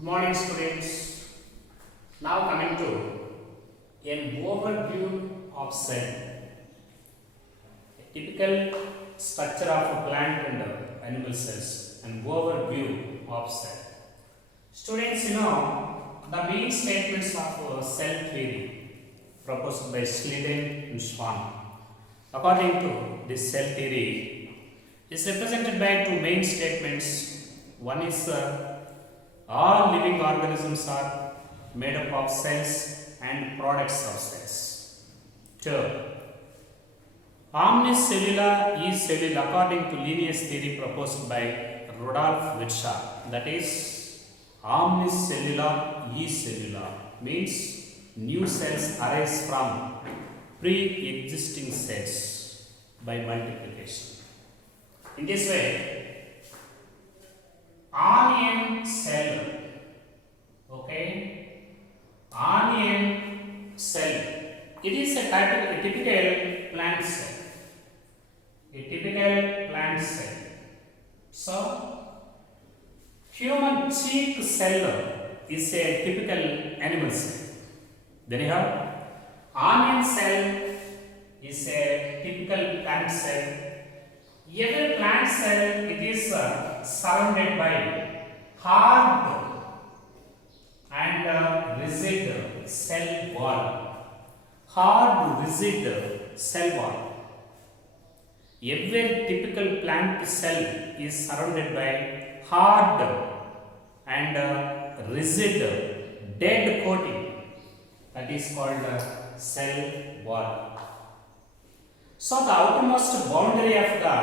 Good morning, students. Now coming to an overview of cell. A typical structure of a plant and animal cells. An overview of cell. Students, the main statements of cell theory proposed by Schleiden and Schwann. According to this cell theory, is represented by two main statements. One is all living organisms are made up of cells and products of cells. 2. Omnis cellula is cellula according to lineage theory proposed by Rudolf Virchow. That is, omnis cellula is cellula means new cells arise from pre-existing cells by multiplication. In this way, onion cell, onion cell, it is a typical plant cell. A typical plant cell. So, human cheek cell is a typical animal cell. Then you have onion cell is a typical plant cell. Every plant cell, it is surrounded by hard and rigid cell wall. Hard, rigid cell wall. Every typical plant cell is surrounded by hard and rigid dead coating. That is called cell wall. So the outermost boundary of the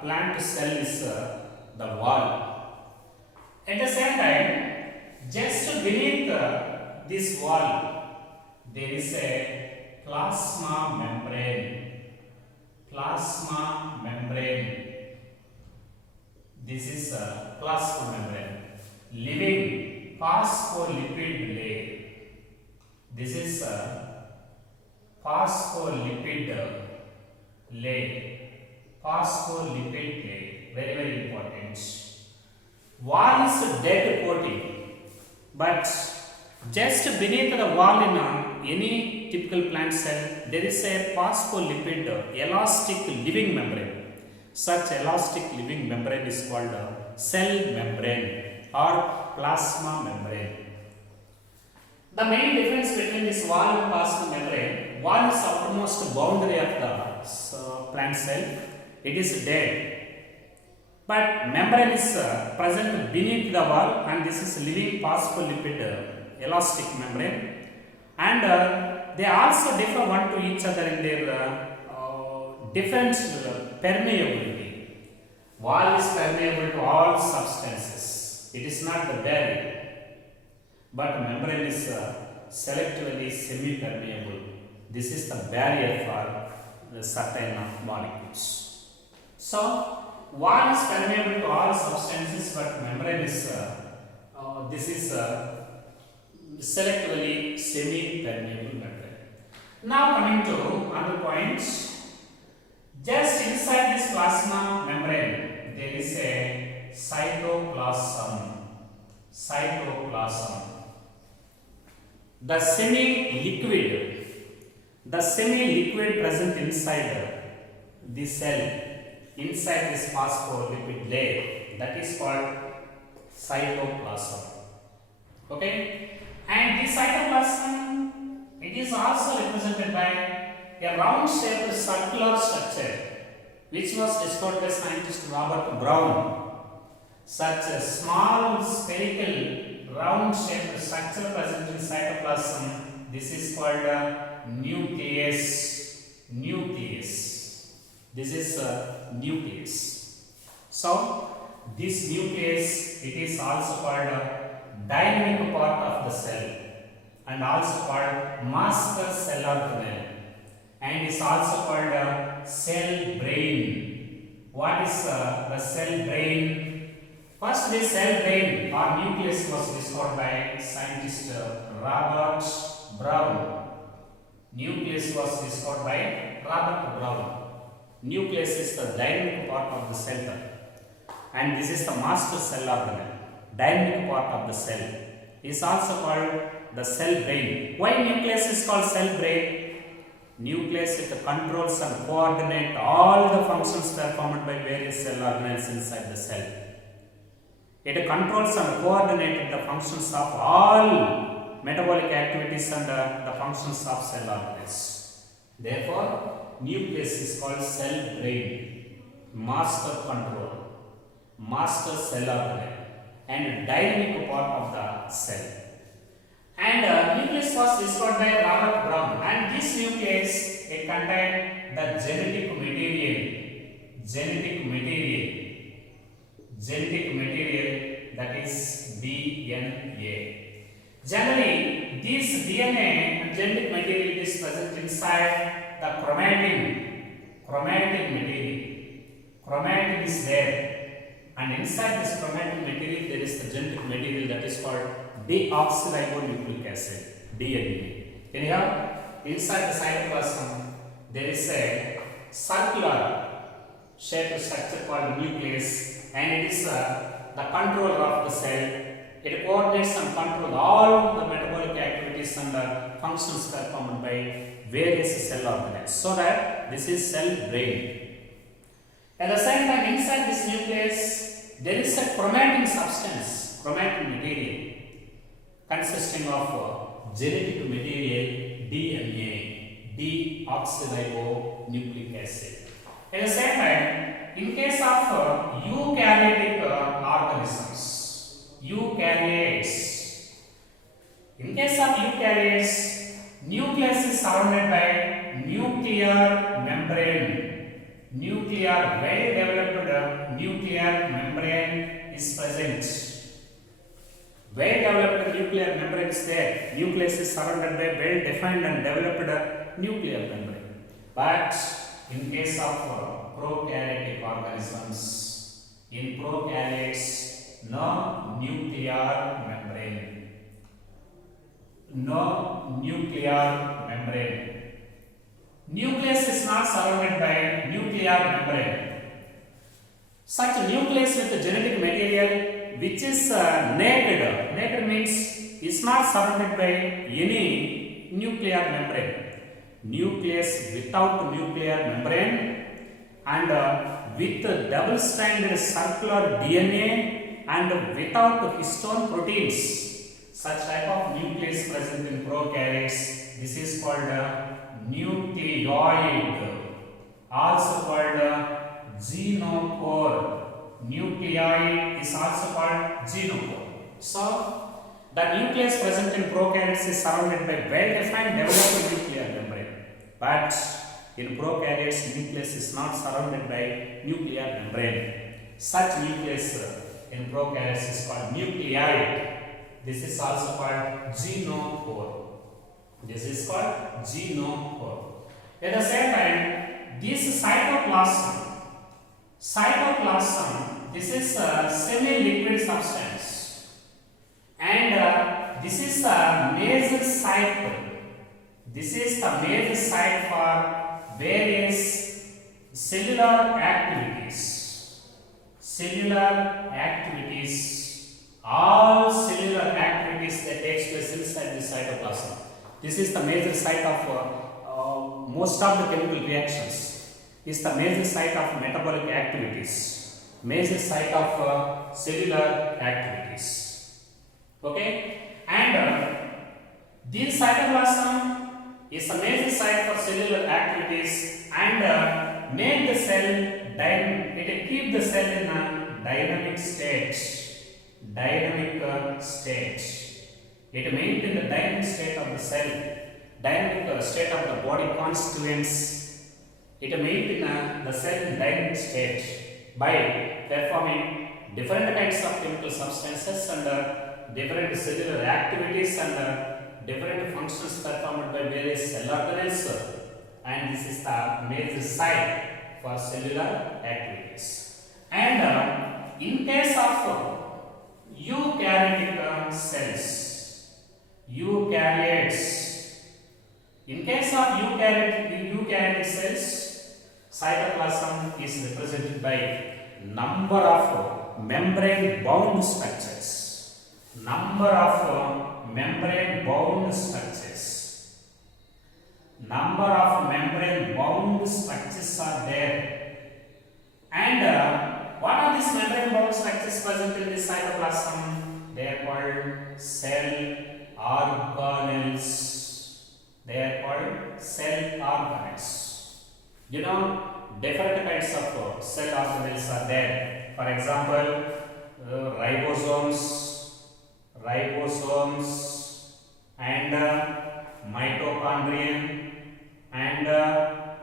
plant cell is the wall. At the same time, just beneath this wall, there is a plasma membrane. Plasma membrane. This is a plasma membrane. Living phospholipid layer. This is a phospholipid layer. Phospholipid layer. Very, very important. Wall is a dead coating, but just beneath the wall in any typical plant cell, there is a phospholipid elastic living membrane. Such elastic living membrane is called cell membrane or plasma membrane. The main difference between this wall and plasma membrane, wall is outermost boundary of the plant cell. It is dead. But membrane is present beneath the wall, and this is living phospholipid elastic membrane. And they also differ one to each other in their different permeability. Wall is permeable to all substances. It is not the barrier. But membrane is selectively semi-permeable. This is the barrier for certain molecules. So, wall is permeable to all substances, but membrane is this is selectively semi-permeable membrane. Now coming to another point, just inside this plasma membrane, there is a cytoplasm. Cytoplasm. The semi-liquid present inside the cell, inside this phospholipid layer, that is called cytoplasm. Okay, and this cytoplasm, it is also represented by a round-shaped circular structure, which was discovered by scientist Robert Brown. Such a small spherical round-shaped structure present in cytoplasm, this is called nucleus. Nucleus. This is nucleus. So, this nucleus, it is also called dynamic part of the cell and also called master cell organelle, and is also called cell brain. What is the cell brain? First, the cell brain or nucleus was discovered by scientist Robert Brown. Nucleus was discovered by Robert Brown. Nucleus is the dynamic part of the cell, and this is the master cell organelle, dynamic part of the cell. is also called the cell brain. Why nucleus is called cell brain? Nucleus it controls and coordinates all the functions performed by various cell organelles inside the cell. It controls and coordinates the functions of all metabolic activities and the functions of cell organelles. Therefore, nucleus is called cell brain, master control, master cell organelle, and dynamic part of the cell. And nucleus was discovered by Robert Brown, and this nucleus it contained the genetic material that is DNA. Generally, this DNA and genetic material is present inside the chromatin material. Chromatin is there, and inside this chromatin material there is the genetic material that is called deoxyribonucleic acid, DNA. Anyhow, inside the cytoplasm there is a circular shaped structure called nucleus, and it is the controller of the cell. It coordinates and controls all the metabolic activities and the functions performed by various cell organelles. So that this is cell brain. At the same time, inside this nucleus there is a chromatin substance, chromatin material, consisting of genetic material DNA, deoxyribonucleic acid. At the same time, in case of eukaryotic organisms, in case of eukaryotes, nucleus is surrounded by nuclear membrane. Well-developed nuclear membrane is present. Well-developed nuclear membrane is there. Nucleus is surrounded by well-defined and developed nuclear membrane. But in case of prokaryotic organisms, in prokaryotes, no nuclear membrane. Nucleus is not surrounded by nuclear membrane. Such nucleus with genetic material which is naked means is not surrounded by any nuclear membrane. Nucleus without nuclear membrane and with double-stranded circular DNA and without histone proteins. Such type of nucleus present in prokaryotes, this is called nucleoid, also called xenophore. Nucleoid is also called xenophore. So, the nucleus present in prokaryotes is surrounded by well-defined developed nuclear membrane. But in prokaryotes, nucleus is not surrounded by nuclear membrane. Such nucleus in prokaryotes is called nucleoid. This is also called xenophore. At the same time, this cytoplasm, this is a semi-liquid substance, and this is the major site. This is the major site for various cellular activities. All cellular activities that takes place inside the cytoplasm. This is the major site of most of the chemical reactions. Is the major site of metabolic activities. Major site of cellular activities. Okay, and this cytoplasm is a major site for cellular activities and make the cell it keep the cell in a dynamic state. It maintains the dynamic state of the cell, dynamic state of the body constituents. It maintains the cell in dynamic state by performing different kinds of chemical substances and different cellular activities and different functions performed by various cell organelles, and this is the major site for cellular activities. And in case of eukaryotic cells, in case of eukaryotic cells, cytoplasm is represented by number of membrane bound structures. There number of membrane bound structures. Number of membrane bound structures are there. And what are these membrane bound structures present in this cytoplasm? They are called cell organelles. They are called cell organelles. You know, different kinds of cell organelles are there. For example, ribosomes and mitochondrion and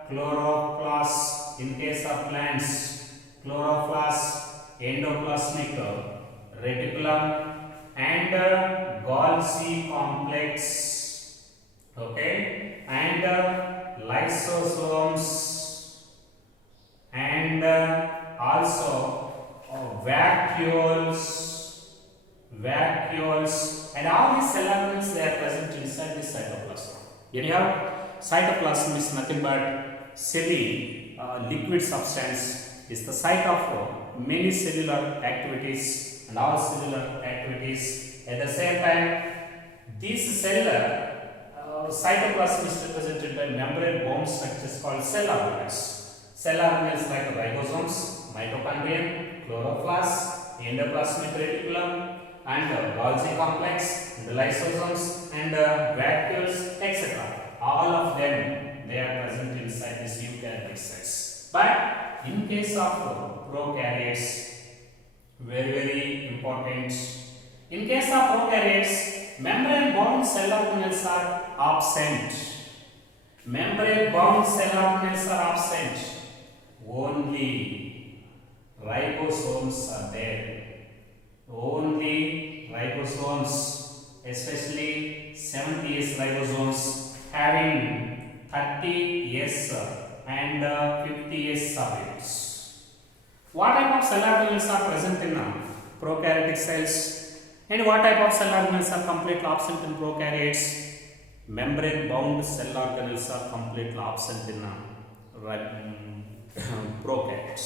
chloroplast in case of plants, chloroplast, endoplasmic reticulum and Golgi complex, okay, and lysosomes and also vacuoles, and all these cell organelles they are present inside this cytoplasm. Anyhow, cytoplasm is nothing but semi-liquid substance. Is the site of many cellular activities and all cellular activities. At the same time, this cellular cytoplasm is represented by membrane bound structures called cell organelles. Cell organelles like ribosomes, mitochondrion, chloroplast, endoplasmic reticulum, and Golgi complex, and the lysosomes, and vacuoles, etc. All of them they are present inside this eukaryotic cells. But in case of prokaryotes, very important. In case of prokaryotes, membrane bound cell organelles are absent. Membrane bound cell organelles are absent. Only ribosomes are there. Only ribosomes, especially 70S ribosomes having 30S and 50S subunits. What type of cell organelles are present in prokaryotic cells and what type of cell organelles are completely absent in prokaryotes? Membrane bound cell organelles are completely absent in prokaryotes.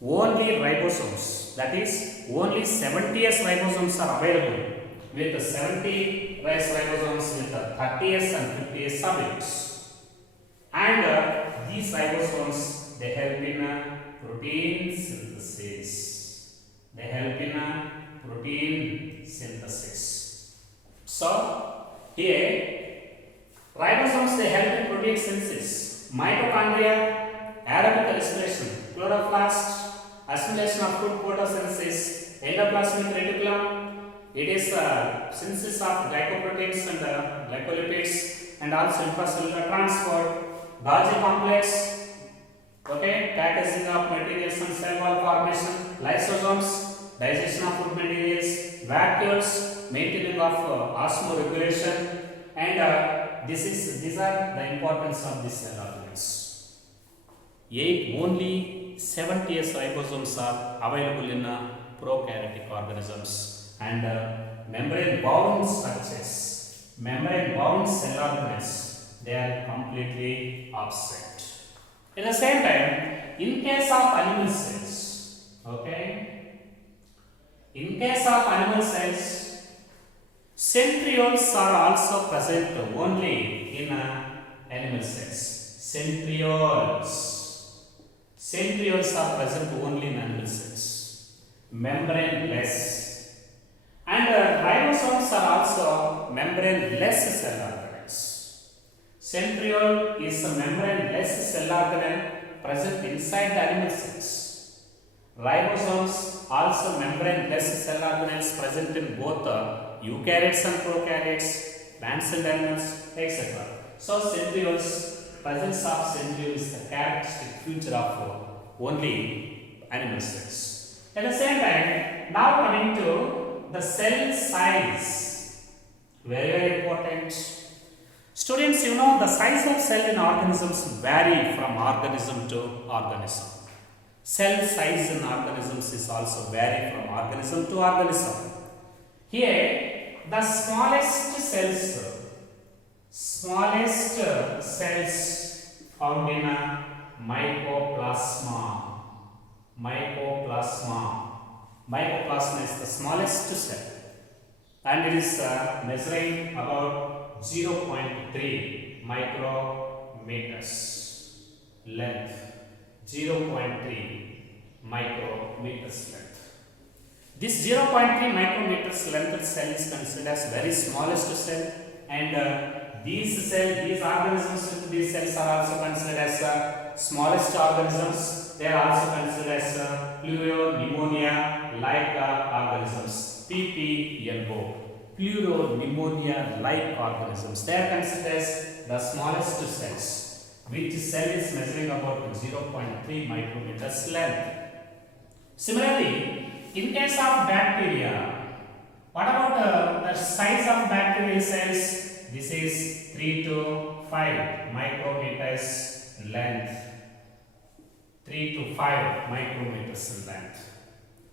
Only ribosomes, that is only 70S ribosomes are available with 70 ribosomes with 30S and 50S subunits. And these ribosomes they help in protein synthesis. They help in protein synthesis. So here ribosomes they help in protein synthesis. Mitochondria, aerobic respiration, chloroplast, assimilation of food photosynthesis, endoplasmic reticulum, it is synthesis of glycoproteins and glycolipids and also intracellular transport, Golgi complex, okay, packaging of materials and cell wall formation, lysosomes, digestion of food materials, vacuoles, maintaining of osmoregulation, and these are the importance of these cell organelles. Only 70S ribosomes are available in prokaryotic organisms, and membrane bound structures, membrane bound cell organelles, they are completely absent. At the same time, in case of animal cells, okay, in case of animal cells, centrioles are also present only in animal cells. Centrioles are present only in animal cells, membraneless, and ribosomes are also membraneless cell organelles. Centriole is a membraneless cell organelle present inside the animal cells. Ribosomes also membraneless cell organelles present in both eukaryotes and prokaryotes, plants and animals, etc. So centrioles, presence of centriole is the characteristic feature of only animal cells. At the same time, now coming to the cell size, very important. Students, you know the size of cell in organisms vary from organism to organism. Cell size in organisms is also vary from organism to organism. Here, the smallest cells found in a mycoplasma. Mycoplasma is the smallest cell. and it is measuring about 0.3 micrometers length. 0.3 micrometers length. This 0.3 micrometers length cell is considered as very smallest cell, and these organisms, these cells are also considered as smallest organisms. They are also considered as pleuropneumonia-like organisms. PPLO. Pleuropneumonia-like organisms. They are considered as the smallest cells, which cell is measuring about 0.3 micrometers length. Similarly, in case of bacteria, what about the size of bacterial cells? This is 3 to 5 micrometers length. 3 to 5 micrometers length.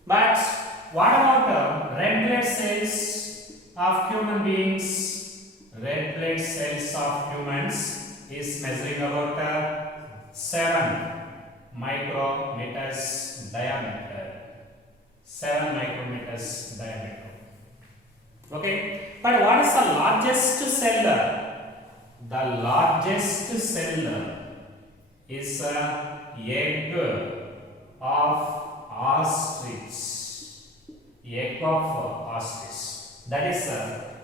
But what about red blood cells of human beings? Red blood cells of humans is measuring about 7 micrometers diameter. 7 micrometers diameter. Okay, but what is the largest cell? The largest cell is egg of ostrich. Egg of ostrich. That is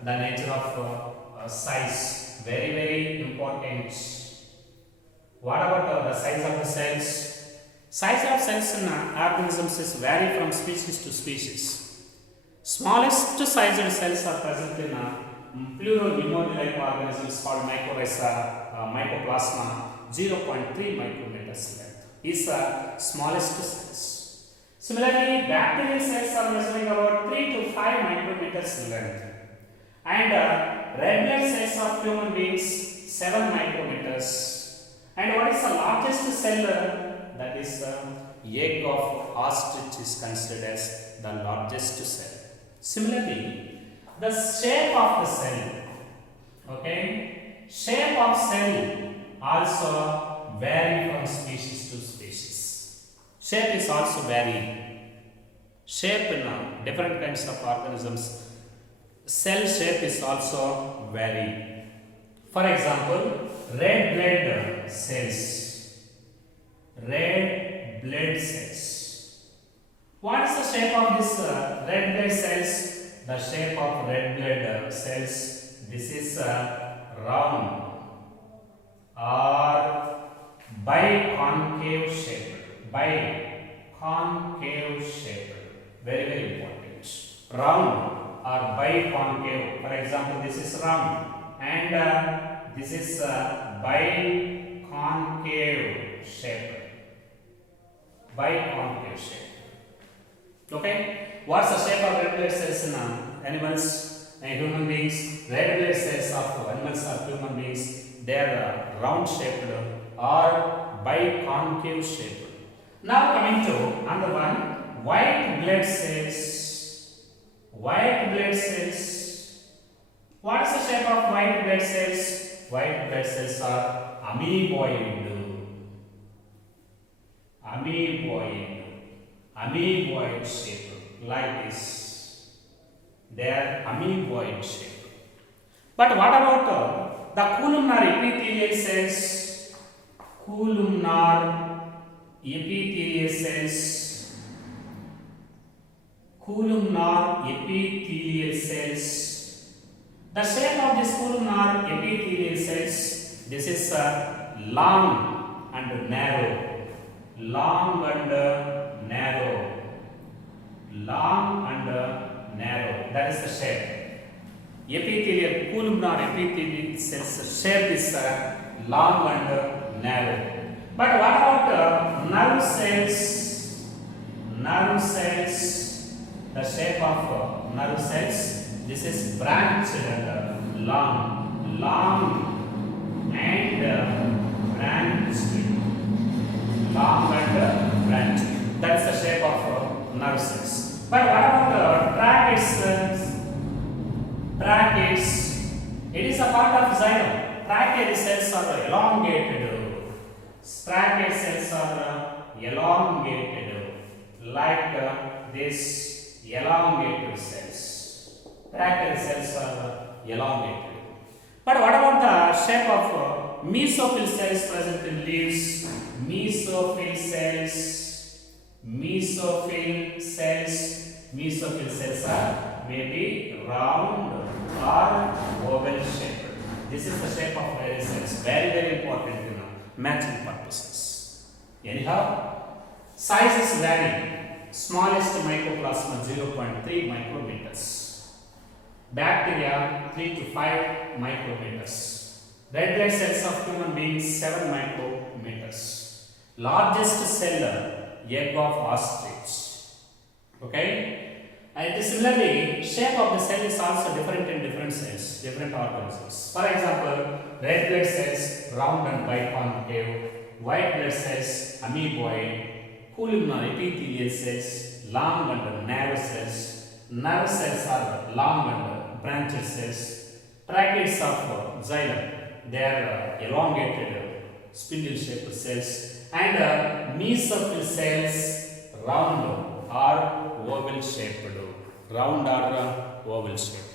the nature of size. Very, very important. What about the size of the cells? Size of cells in organisms is vary from species to species. Smallest sized cells are present in pleuropneumonia-like organisms called mycoplasma. 0.3 micrometers length is smallest cells. Similarly, bacterial cells are measuring about 3 to 5 micrometers length, and red blood cells of human beings 7 micrometers. And what is the largest cell? That is the egg of ostrich is considered as the largest cell. Similarly, the shape of the cell, okay, shape of cell also vary from species to species. Shape is also vary. Shape in different kinds of organisms, cell shape is also vary. For example, red blood cells. Red blood cells. What is the shape of this red blood cells? The shape of red blood cells, this is round or biconcave shape. Biconcave shape. Very, very important. Round or biconcave. For example, this is round and this is biconcave shape. Biconcave shape. Okay, what's the shape of red blood cells in animals and human beings? Red blood cells of animals or human beings, they are round shaped or biconcave shaped. Now coming to another one, white blood cells. White blood cells. What is the shape of white blood cells? White blood cells are amoeboid. Amoeboid shape, like this. They are amoeboid shape. But what about the columnar epithelial cells? Columnar epithelial cells. Columnar epithelial cells. The shape of this columnar epithelial cells, this is long and narrow. Long and narrow. Long and narrow. That is the shape. Epithelial, columnar epithelial cells shape is long and narrow. But what about nerve cells? Nerve cells. The shape of nerve cells. This is branched and long. Long and branched. Long and branched. That's the shape of nerve cells. But what about tracheids cells? Tracheids. It is a part of xylem. Tracheids cells are elongated. Tracheids cells are elongated, like this elongated cells. They tracheal cells are elongated. But what about the shape of mesophyll cells present in leaves? Mesophyll cells are maybe round or oval shaped. This is the shape of various cells. Very, very important, matching purposes. Anyhow, sizes vary. Smallest mycoplasma 0.3 micrometers. Bacteria 3 to 5 micrometers. Red blood cells of human beings 7 micrometers. Largest cell, egg of ostrich. Okay? And similarly, shape of the cell is also different in different cells, different organisms. For example, red blood cells round and biconcave, white blood cells amoeboid, columnar epithelial cells long and narrow cells, nerve cells are long and branched cells, tracheids of xylem, they are elongated spindle-shaped cells, and mesophyll cells round or oval shaped, round or oval shaped.